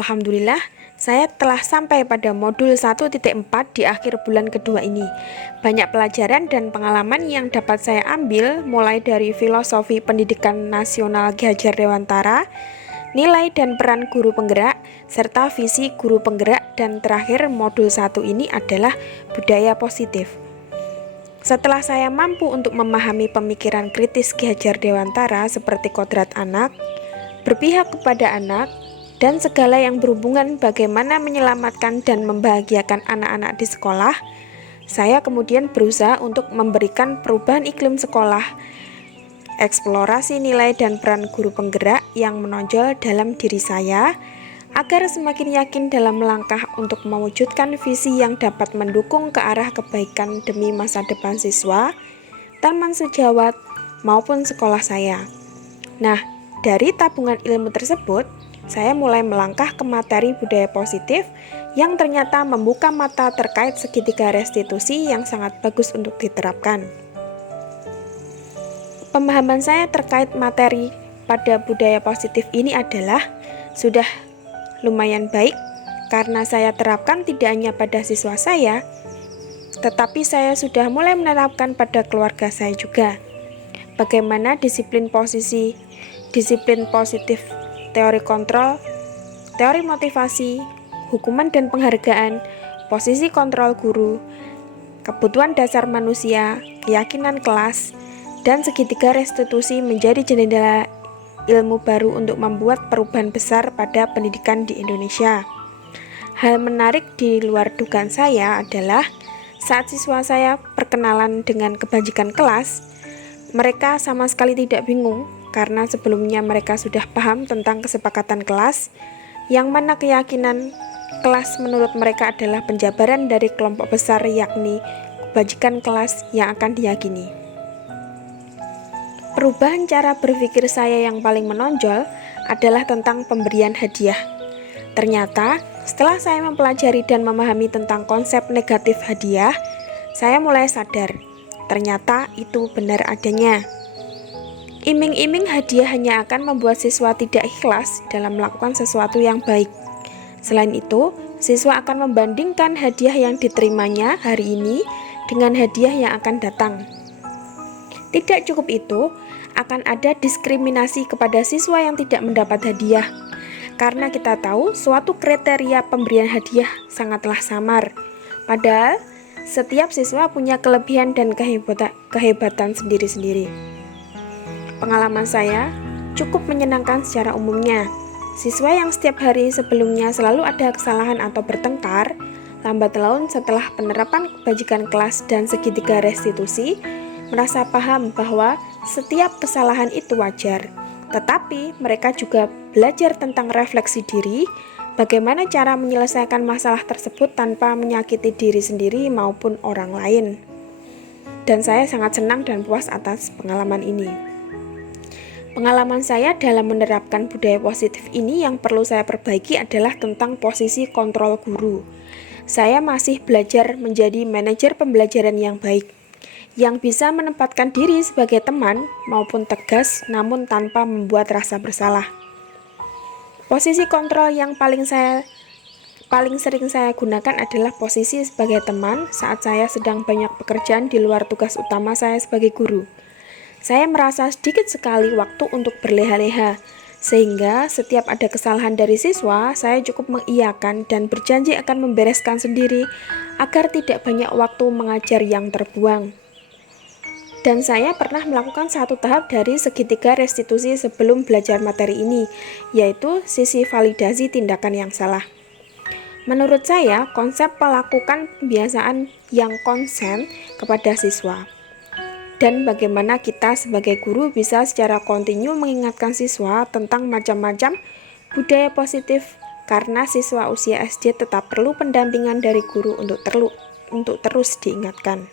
Alhamdulillah, saya telah sampai pada modul 1.4 di akhir bulan kedua ini. Banyak pelajaran dan pengalaman yang dapat saya ambil, mulai dari filosofi pendidikan nasional Ki Hajar Dewantara, nilai dan peran guru penggerak, serta visi guru penggerak, dan terakhir modul 1 ini adalah budaya positif. Setelah saya mampu untuk memahami pemikiran kritis Ki Hajar Dewantara seperti kodrat anak, berpihak kepada anak, dan segala yang berhubungan bagaimana menyelamatkan dan membahagiakan anak-anak di sekolah, saya kemudian berusaha untuk memberikan perubahan iklim sekolah, eksplorasi nilai dan peran guru penggerak yang menonjol dalam diri saya, agar semakin yakin dalam melangkah untuk mewujudkan visi yang dapat mendukung ke arah kebaikan demi masa depan siswa, taman sejawat, maupun sekolah saya. Nah, dari tabungan ilmu tersebut, saya mulai melangkah ke materi budaya positif yang ternyata membuka mata terkait segitiga restitusi yang sangat bagus untuk diterapkan. Pemahaman saya terkait materi pada budaya positif ini adalah sudah lumayan baik karena saya terapkan tidak hanya pada siswa saya, tetapi saya sudah mulai menerapkan pada keluarga saya juga. Bagaimana disiplin positif, teori kontrol, teori motivasi, hukuman dan penghargaan, posisi kontrol guru, kebutuhan dasar manusia, keyakinan kelas, dan segitiga restitusi menjadi jendela ilmu baru untuk membuat perubahan besar pada pendidikan di Indonesia. Hal menarik di luar dugaan saya adalah saat siswa saya perkenalan dengan kebajikan kelas, mereka sama sekali tidak bingung karena sebelumnya mereka sudah paham tentang kesepakatan kelas, yang mana keyakinan kelas menurut mereka adalah penjabaran dari kelompok besar, yakni kebajikan kelas yang akan diyakini. Perubahan cara berpikir saya yang paling menonjol adalah tentang pemberian hadiah. Ternyata, setelah saya mempelajari dan memahami tentang konsep negatif hadiah, saya mulai sadar, ternyata itu benar adanya. Iming-iming hadiah hanya akan membuat siswa tidak ikhlas dalam melakukan sesuatu yang baik. Selain itu, siswa akan membandingkan hadiah yang diterimanya hari ini dengan hadiah yang akan datang. Tidak cukup itu, akan ada diskriminasi kepada siswa yang tidak mendapat hadiah. Karena kita tahu suatu kriteria pemberian hadiah sangatlah samar. Padahal, setiap siswa punya kelebihan dan kehebatan sendiri-sendiri. Pengalaman saya cukup menyenangkan secara umumnya. Siswa yang setiap hari sebelumnya selalu ada kesalahan atau bertengkar, lambat laun setelah penerapan kebajikan kelas dan segitiga restitusi, merasa paham bahwa setiap kesalahan itu wajar. Tetapi mereka juga belajar tentang refleksi diri, bagaimana cara menyelesaikan masalah tersebut tanpa menyakiti diri sendiri maupun orang lain. Dan saya sangat senang dan puas atas pengalaman ini. Pengalaman saya dalam menerapkan budaya positif ini yang perlu saya perbaiki adalah tentang posisi kontrol guru. Saya masih belajar menjadi manajer pembelajaran yang baik, yang bisa menempatkan diri sebagai teman maupun tegas namun tanpa membuat rasa bersalah. Posisi kontrol yang paling sering saya gunakan adalah posisi sebagai teman saat saya sedang banyak pekerjaan di luar tugas utama saya sebagai guru. Saya merasa sedikit sekali waktu untuk berleha-leha, sehingga setiap ada kesalahan dari siswa, saya cukup mengiyakan dan berjanji akan membereskan sendiri agar tidak banyak waktu mengajar yang terbuang. Dan saya pernah melakukan satu tahap dari segitiga restitusi sebelum belajar materi ini, yaitu sisi validasi tindakan yang salah. Menurut saya, konsep melakukan pembiasaan yang konsen kepada siswa. Dan bagaimana kita sebagai guru bisa secara kontinu mengingatkan siswa tentang macam-macam budaya positif karena siswa usia SD tetap perlu pendampingan dari guru untuk terus diingatkan.